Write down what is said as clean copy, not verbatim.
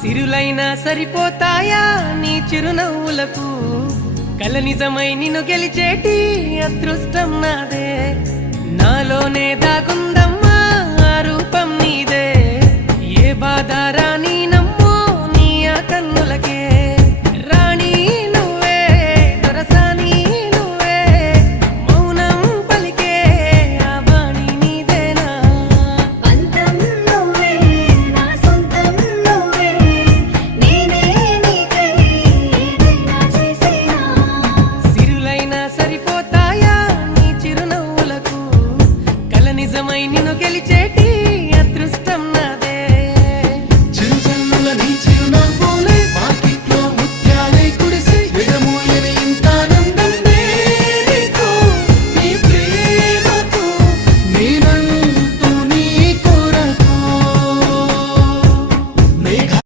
సిరులైనా సరిపోతాయా నీ చిరునవ్వులకు కల నిజమై నిన్ను గెలిచేటి అదృష్టం నాదే నాలోనే దాగుందమ్మా ఆ రూపం నీదే ఏ బాధ రాని